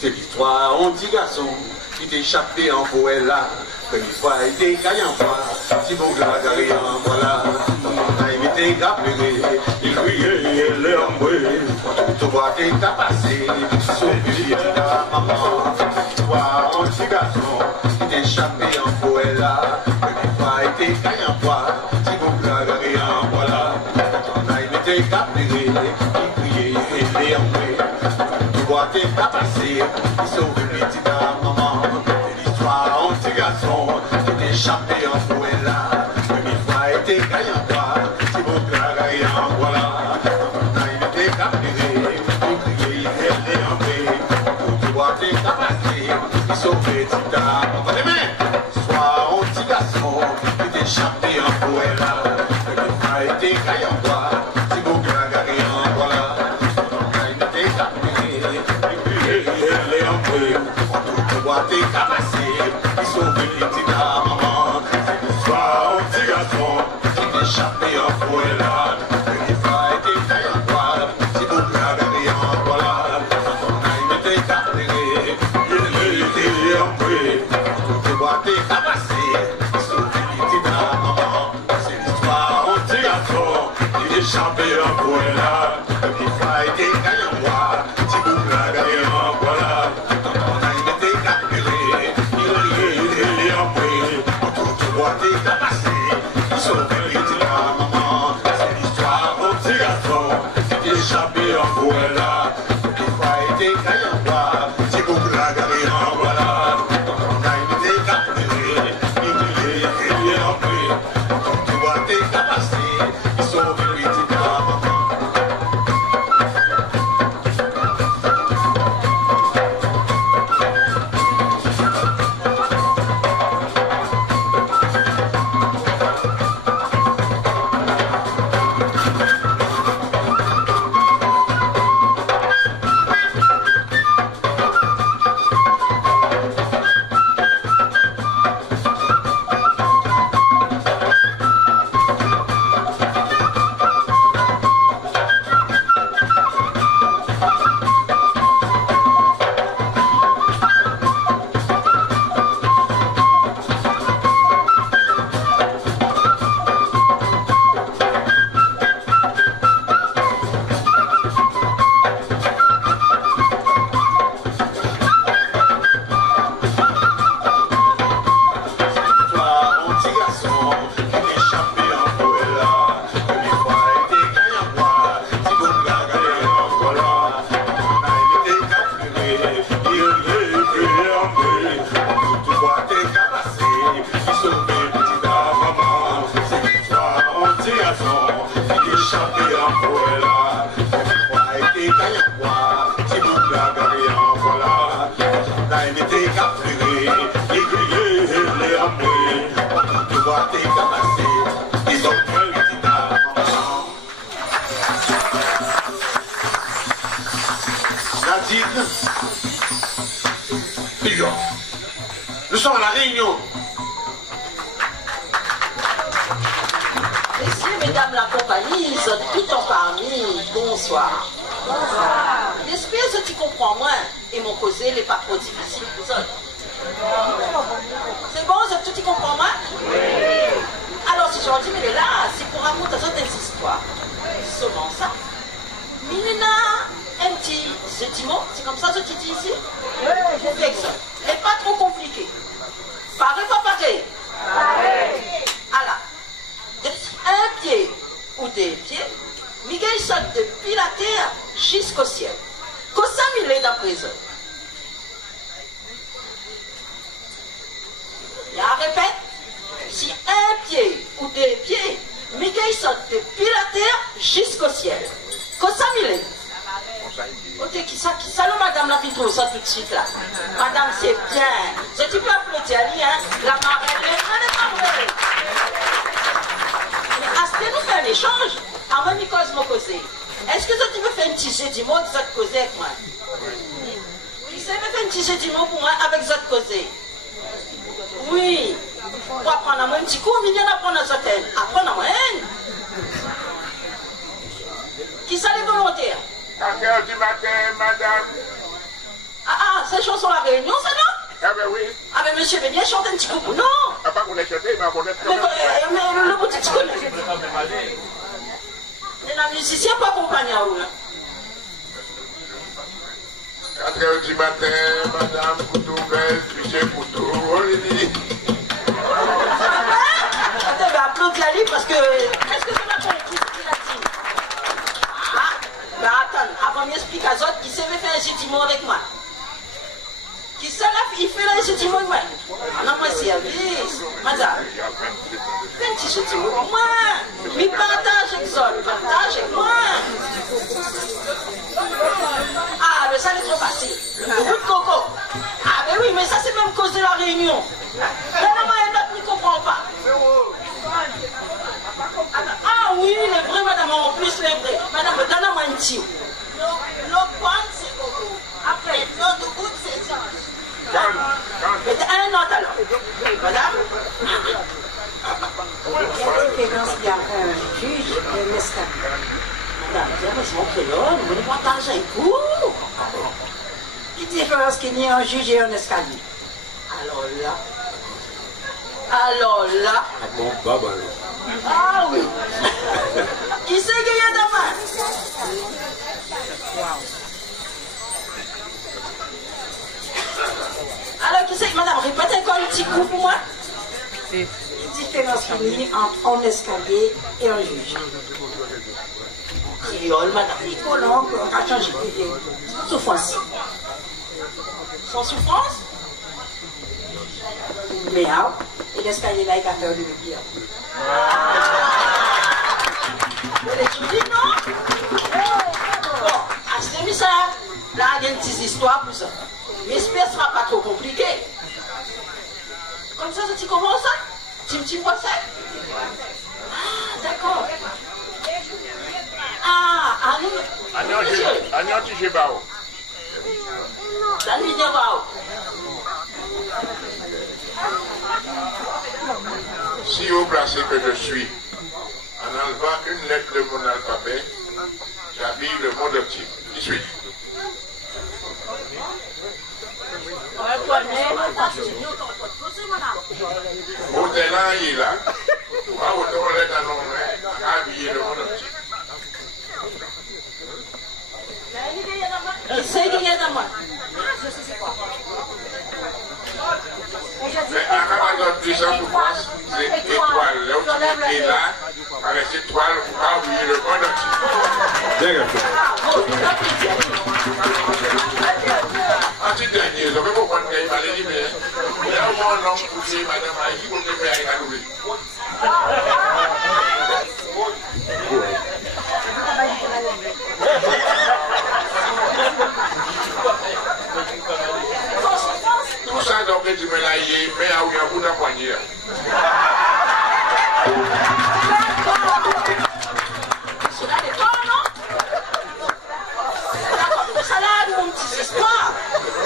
C'est l'histoire d'un petit garçon qui t'est échappé en forêt là. Première fois, il était caillé en fois. Si bon gars, garé en voilà. Il était capéré. Il criait, il est embré. Tu vois, t'es passé. Sauf que ta maman. L'histoire d'un petit garçon qui t'est échappé en forêt là. Première fois, il était caillé en fois. Si bon gars, garé en voilà. Il était capéré. Il criait, il est embré. Tu vois, t'es passé. Sauf que ta maman. L'histoire d'un petit garçon qui t'est échappé en forêt là. Première fois, il était caillé en toi. Si bon gars, garé en voilà. Il était capéré. Il criait, il est embré. Tu vois, t'es passé. Il sauve ta maman. L'histoire d'un petit garçon qui t'est échappé en forêt là. Première fois, il était caillé en toi. Si bon gars, garé en voilà. Il était capéré. Il criait, il est embré. Tu vois, t'es passé. Il sauve ta maman. C'est l'histoire d'un petit garçon qui t'est échappé en forêt là. Première fois, il était caillé en toi. Si bon gars, garé en voilà. Il était capéré. Il était embré. Tu vois, t'es passé. Il sauve ta maman. C'est l'histoire d'un petit garçon qui t'est échappé en forêt là. Première fois, il était caillé en toi. Si bon gars, garé en voilà. Il était capéré. Il est embré. Tu vois, t'es passé. Il sauve ta maman. C'est l'histoire d'un petit garçon qui t'est échappé en forêt là. Première fois, il était caillé en toi. Si bon gars, garé en voilà. Il était capéré. Il est embré. Tu vois, t'es passé. Il sauve ta maman. Nous sommes à la réunion. Messieurs, mesdames, la compagnie, ils sont tout en parmi. Bonsoir. Bonsoir. J'espère que tu comprends moi et mon causé n'est pas trop difficile pour ça. C'est bon, ça tu comprends moi? Oui. Alors si j'en dis, mais là, c'est pour raconter des histoires. Seulement ça. Milena, un petit mot, c'est comme ça que tu dis ici? Oui, je fais ça. Mais pas trop compliqué. Pareil, pas pareil. Pareil. Alors, un pied ou des pieds, Miguel saute depuis la terre jusqu'au ciel. Qu'est-ce qu'il est d'après eux? Je répète, si un pied ou des pieds, Miguel saute depuis la terre jusqu'au ciel. Qu'est-ce qu'il est? Ok, qui ça, madame la vie trouve ça tout de suite là. Madame, c'est bien. Si tu peux applaudir à lui, hein, la marraine, elle est pas vraie. Mais est-ce que nous faisons un échange? Avant de causer. Est-ce que tu veux faire un petit jeu du mot de cette causer avec moi? Qui sait faire un petit jeu du mot pour moi avec cette causer? Oui. Pour apprendre à moi un petit coup, il y en a apprendre à cette haine. Apprendre à moi haine. Qui ça les volontaires? 4 heures du matin, madame. Ah, c'est chanson à la réunion, ça non? Ah ben oui. Ah ben monsieur veut bien chanter un petit coup, non? Ah pas qu'on ait chanté, mais on connaît Mais le petit coup, les musiciens pas accompagnés à vous, là. 4h du matin, madame Couteau baisse, Michel Couteau, on lui dit. Attends, je vais applaudir Ali parce que. Qu'est-ce que ça va faire? Qui c'est qui l'a dit? Ah, ben attends, avant m'expliquer à Zot, qui s'est fait un sentiment avec moi? Qui ça là, il fait là un sentiment avec moi? Ah non, moi c'est service. Madame, fais un petit sentiment pour moi. Mais partage avec Zot, partage avec moi. Ah, mais ça c'est trop facile. Le goût de coco. Ah, mais oui, mais ça c'est même cause de la réunion. Donne-moi un autre, ne comprend pas. Ah oui, les vrais, madame, en plus les vrais. Madame, donne-moi un petit. L'autre pointe, c'est coco. Après, l'autre goutte, c'est ça. Un autre alors. Madame? Quelle différence il y a un juge et un escalier? Madame, c'est mon créole, vous ne partagez un coup. Quelle différence qu'il y a un juge et un escalier? Alors là. Bon, baba. Ah oui. Qui c'est qui est dans ma? Alors qui c'est? Madame, répétez encore un petit coup pour moi. Quelle différence qu'il y a entre un escalier et un juge? Créole, madame. Il faut l'on a changé de souffrance. Sans souffrance? Mais ah, et l'escalier là, il a perdu le pied. Elle est jolie, non? Bon, à ce ça, là, il y a une petite histoire pour ça. Mais j'espère que ce ne sera pas trop compliqué. Comme ça, tu commences ça? Tu me vois ça? Ah, d'accord. Ah, nous, monsieur. Agnoti Gebao. La nuit de Bao. Si haut placé que je suis, en enlevant une lettre de mon alphabet, j'habille le monde entier. Qui suis-je? Au terrain, il est là. Moi, autant on est dans nos mains, habiller le monde entier. Qui c'est qui est dans moi? Mais en Amazon, tu sais pourquoi c'est étoile. Là où tu es là, avec cette étoile, on va oublier le monde entier. Anti-dernier, je vais vous prendre une maladie, mais là où mon nom poussé, madame Aïe, pour te faire une double. Tout ça, donc, tu me l'as dit, mais à où il y a un bout d'appoigné. Cela dépend, non? D'accord, ça là, mon petit histoire.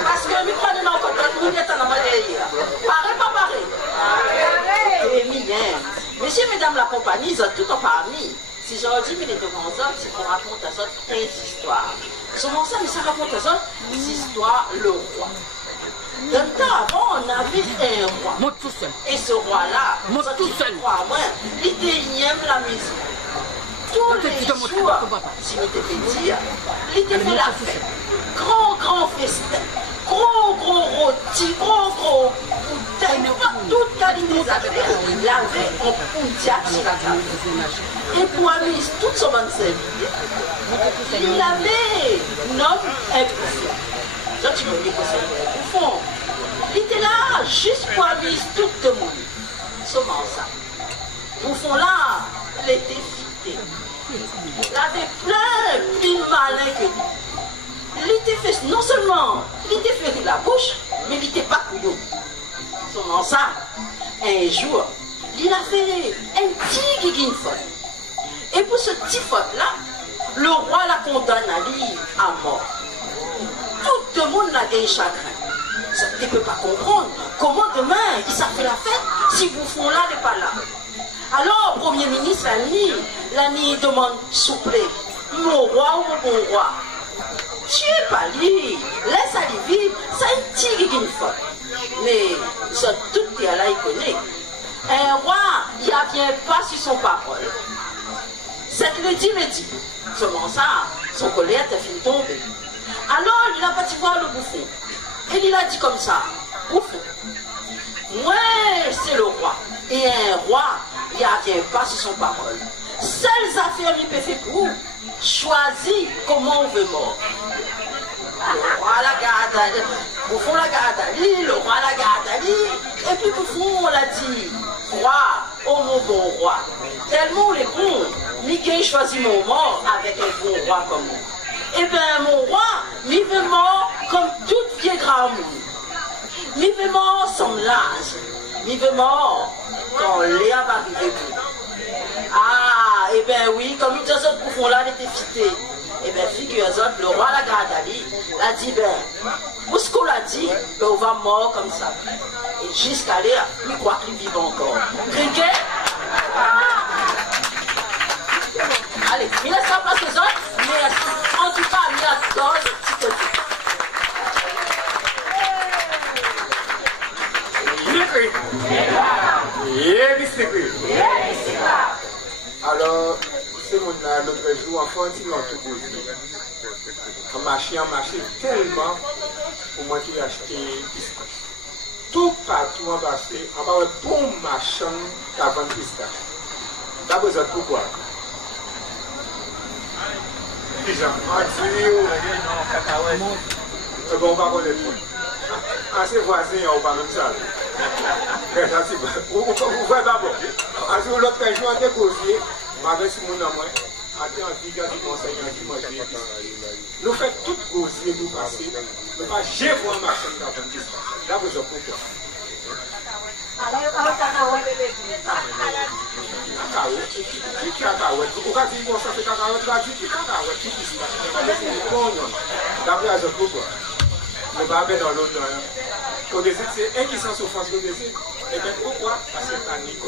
Parce que, nous prenons encore d'autres mouillettes en amadeille. Pareil, pas pareil. Et mignon. Messieurs, mesdames, la compagnie, ils ont tout en parmi. Si j'en dis, mais les devant ça, c'est qu'on raconte à ça 13 histoires. Seulement ça, mais ça raconte à ça 10 histoires, le roi. Dans le temps avant, on avait un roi. Moi tout seul. Et ce roi-là, Moi ça, tout tu seul. crois, moi, il aime la musique. Tous les jours, si vous te fais dire, il te fait la fête. Grand festin. Gros rôti, gros bouteille. Toute la ligne des affaires, il avait un puntiat sur la table. Et pour amuser toute son bonne service, il avait un homme impuissant. Ça, tu me dis que c'est un bouffon. Il était là juste pour amuser tout le monde. Seulement ça. Bouffon là, il était fité. Il avait plein plus malin que lui. Il était fait, non seulement, il était fait de la bouche, mais il n'était pas couillon. Seulement ça, un jour, il a fait un petit guiguine folle. Et pour ce petit faute-là, le roi la condamne à lui à mort. Tout le monde l'a gagné chagrin. Ça, tu ne peux pas comprendre comment demain, il s'est fait la fête si Bouffon là n'est pas là. Alors, Premier ministre Lani demande souple, mon roi ou mon bon roi. Tu es pas libre, laisse aller vivre, c'est un petit une fois. Mais ça, tout est là, il connaît. Un roi, il ne vient pas sur son parole. Cette le dit. Seulement ça, son colère est fin tombé. Alors, il a parti voir le bouffon. Et il a dit comme ça, bouffon, moi, c'est le roi. Et un roi, il ne vient pas sur son parole. Seules affaires il peut faire pour choisir comment on veut mort. Le roi la garde, bouffon la garde, le roi la garde, et puis bouffon on l'a dit, roi, oh mon bon roi, tellement les bons, ni qu'il choisit mon mort avec un bon roi comme moi. Eh bien mon roi, m'y veut mort comme toute vieille grand monde. M'y veut mort sans l'âge, m'y veut mort quand Léa va arriver pour. Ah, eh bien oui, comme ils autres bouffons là, il était fité. Eh bien, figure-toi, le roi la Gardali a dit, ben, pour ce qu'on l'a dit, ben, on va mort comme ça. Et jusqu'à là, il croit qu'il vit encore. Criquet? Allez, il laisse sa place aux autres, mais en tout cas, il y a dans le petit côté. Alors, c'est mon l'autre jour, enfant, il m'a tout posé. On marchait tellement pour moi qui acheté pistache. Tout partout en passé, on va avoir un bon marchand qui a vendu pistache. T'as besoin de pourquoi? Les gens, on dit, on va connaître. À ses voisins, on va même ça. Vous voyez d'abord. Ensuite, l'autre jour, on a déposé, avec ce monde en moi, on a envie de conseiller, on a dit, nous faisons tout causer, nous passer, nous pas j'ai voir ma chaîne dans le disque. Là, vous avez pourquoi. Cacahuète, vous avez dit qu'on s'en fait cacahuète, vous avez dit cacahuète, qui dit ça? D'après, vous avez pourquoi. Ne pas mettre dans l'autre. Au désir, c'est un qui s'en souffrance au désir. Et bien pourquoi? Parce que c'est un Nico.